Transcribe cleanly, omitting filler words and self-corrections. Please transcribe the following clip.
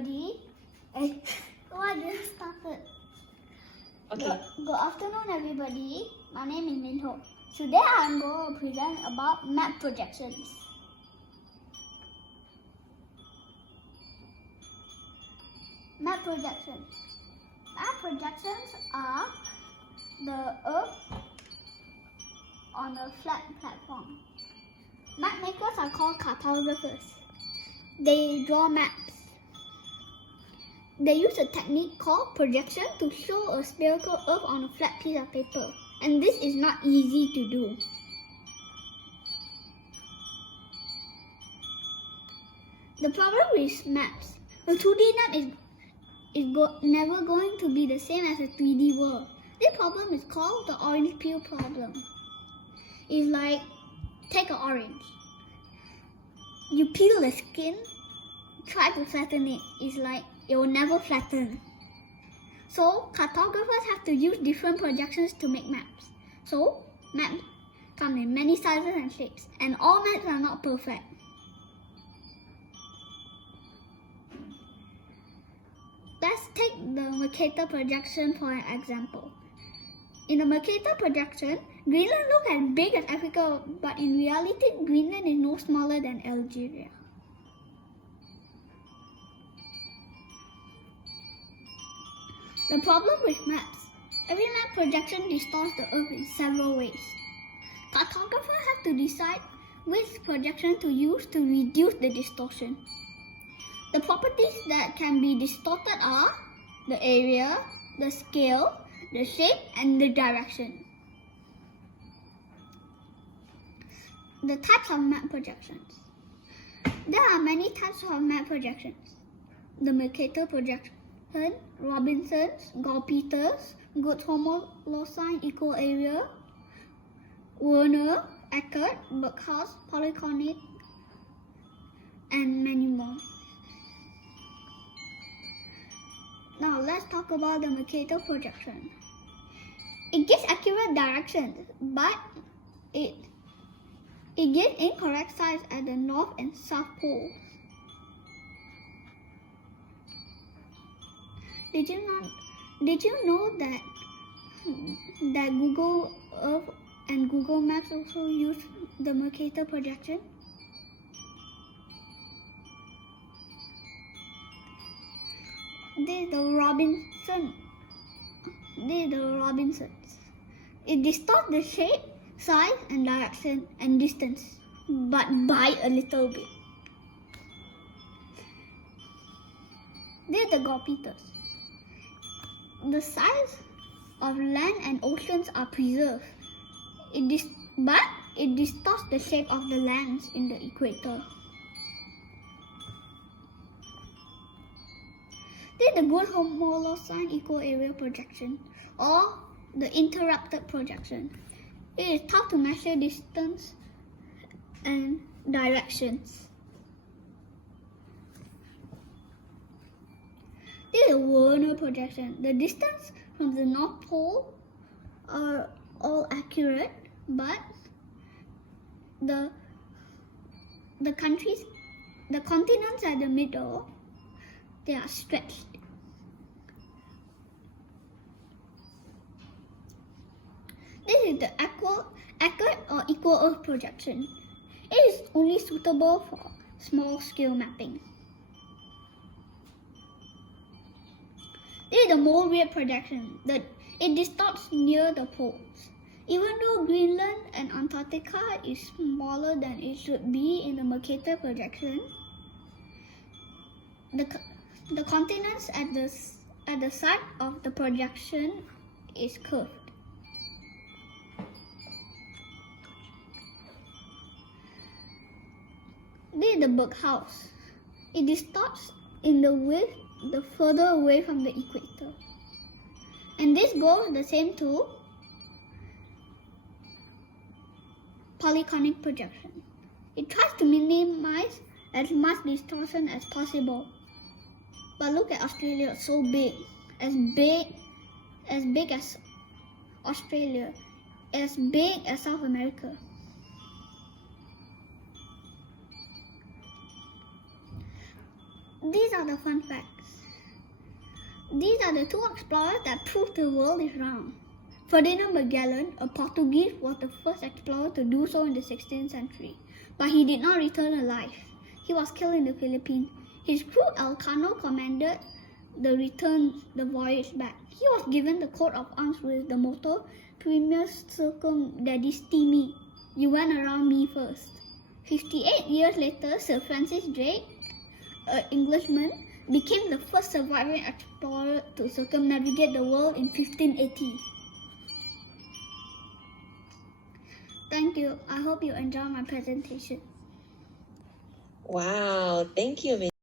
everybody. Why did you start it? Okay. Good afternoon, everybody. My name is Minho. Today I'm going to present about map projections. Map projections. Map projections are the Earth on a flat platform. Map makers are called cartographers. They draw maps. They use a technique called projection to show a spherical Earth on a flat piece of paper. And this is not easy to do. The problem with maps, a 2D map is never going to be the same as a 3D world. This problem is called the orange peel problem. It's like, take an orange. You peel the skin, try to flatten it. It's like, it will never flatten. So, cartographers have to use different projections to make maps. So, maps come in many sizes and shapes, and all maps are not perfect. Let's take the Mercator projection for an example. In the Mercator projection, Greenland looks as big as Africa, but in reality, Greenland is no smaller than Algeria. The problem with maps, every map projection distorts the Earth in several ways. Cartographers have to decide which projection to use to reduce the distortion. The properties that can be distorted are the area, the scale, the shape, and the direction. The types of map projections. There are many types of map projections. The Mercator projection, Robinson's, Gauss-Peters, Good Homolocene Equal Area, Werner, Eckert, Berghaus, Polyconic, and many more. Now let's talk about the Mercator projection. It gives accurate directions, but it gives incorrect size at the north and south poles. Did you know that Google Earth and Google Maps also use the Mercator projection? This is the Robinsons. It distorts the shape, size, and direction and distance, but by a little bit. This is the Gauss-Peters. The size of land and oceans are preserved, but it distorts the shape of the lands in the equator. This is the Good Homolocene Equal Area projection, or the interrupted projection. It is tough to measure distance and directions. This is the Werner projection. The distance from the North Pole are all accurate, but the continents at the middle, they are stretched. This is the Eckert or Equal Earth projection. It is only suitable for small scale mapping. This is the Moldreieck projection. It distorts near the poles. Even though Greenland and Antarctica is smaller than it should be in the Mercator projection, the continents at the side of the projection is curved. This is the Berghaus. It distorts in the width the further away from the equator. And this goes the same to polyconic projection. It tries to minimize as much distortion as possible. But look at Australia, so big as Australia, as big as South America. these are the fun facts. These are the two explorers that proved the world is round. Ferdinand Magellan, a Portuguese, was the first explorer to do so in the 16th century, but he did not return alive. He was killed in the Philippines. His crew Elcano commanded the voyage back. He was given the coat of arms with the motto Primus Circum Dedisti Me. You went around me first. 58 years later, Sir Francis Drake, an Englishman, became the first surviving explorer to circumnavigate the world in 1580. Thank you. I hope you enjoyed my presentation. Wow, thank you, Miss.